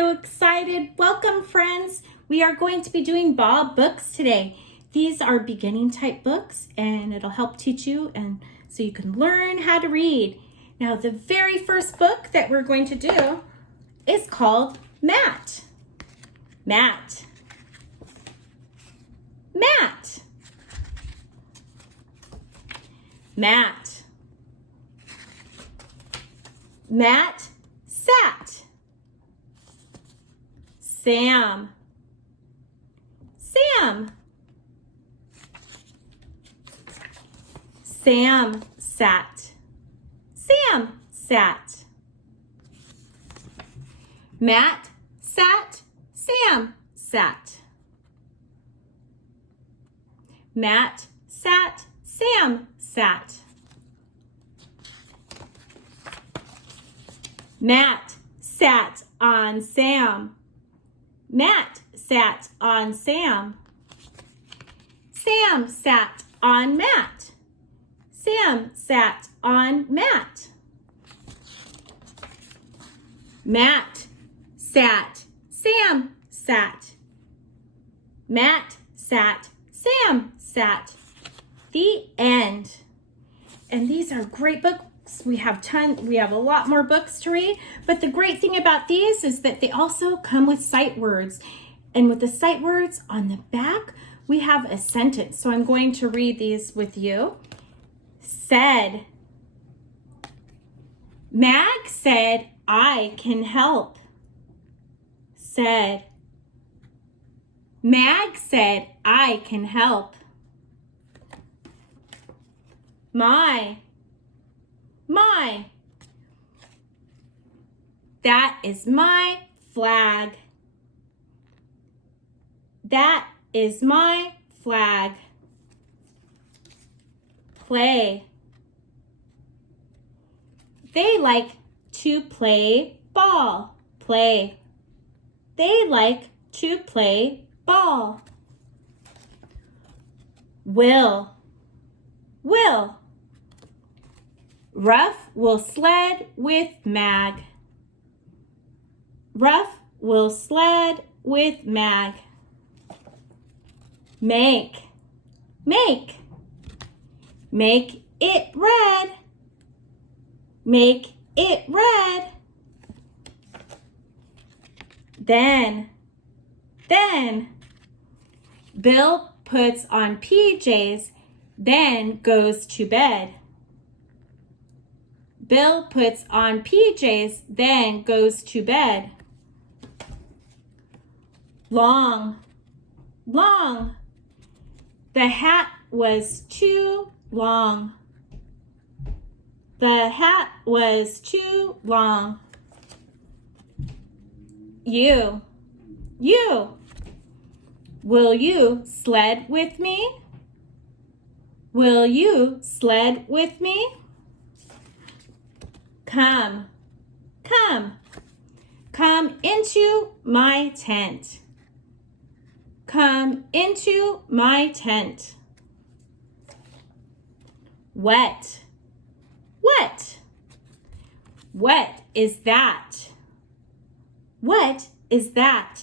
so excited. Welcome, friends. We are going to be doing Bob books today. These are beginning type books and it'll help teach you and so you can learn how to read. Now, the very first book that we're going to do is called Matt. Matt. Matt. Matt. Matt sat. Sam. Sam. Sam sat. Sam sat. Matt sat. Sam sat. Matt sat. Sam sat. Matt sat on Sam. Matt sat on Sam. Sam sat on Matt. Sam sat on Matt. Matt sat. Sam sat. Matt sat. Sam sat. The end. And these are great books. We have a lot more books to read, but the great thing about these is that they also come with sight words. And with the sight words on the back, we have a sentence. So I'm going to read these with you. Said. Mag said, I can help. Said. Mag said, I can help. My. That is my flag. That is my flag. Play. They like to play ball. Play. They like to play ball. Will. Ruff will sled with Mag. Ruff will sled with Mag. Make it red. Make it red. Then Bill puts on PJs, then goes to bed. Bill puts on PJs, then goes to bed. Long. The hat was too long. The hat was too long. You. Will you sled with me? Will you sled with me? Come into my tent. Come into my tent. Wet is that? What is that?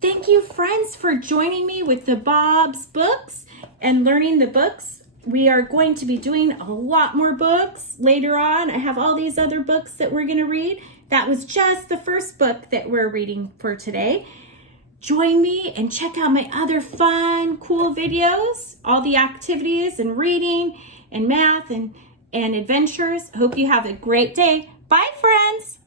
Thank you, friends, for joining me with the Bob's books and learning the books. We are going to be doing a lot more books later on. I have all these other books that we're going to read. That was just the first book that we're reading for today. Join me and check out my other fun, cool videos, all the activities and reading and math and adventures. Hope you have a great day. Bye, friends.